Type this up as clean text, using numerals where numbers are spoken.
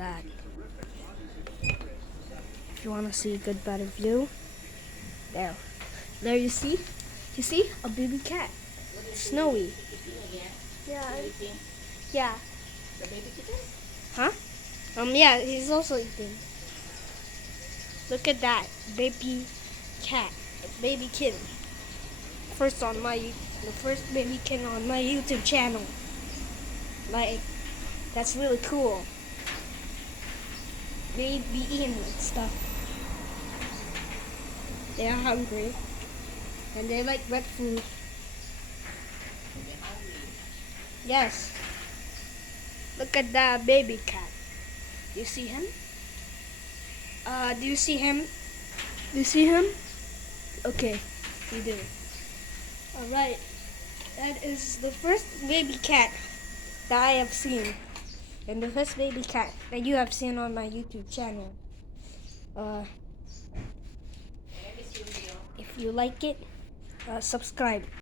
that. If you want to see a good better view, there you see a baby cat. Snowy. Yeah. Yeah. The baby kitten? Huh? Yeah, he's also eating. Look at that baby cat, baby kitten. The first baby kitten on my YouTube channel. Like, that's really cool. They be eating and stuff. They are hungry, and they like wet food. Yes. Look at that baby cat. You see him? Do you see him? Do you see him? Okay, you do. Alright. That is the first baby cat that I have seen. And the first baby cat that you have seen on my YouTube channel. If you like it, subscribe.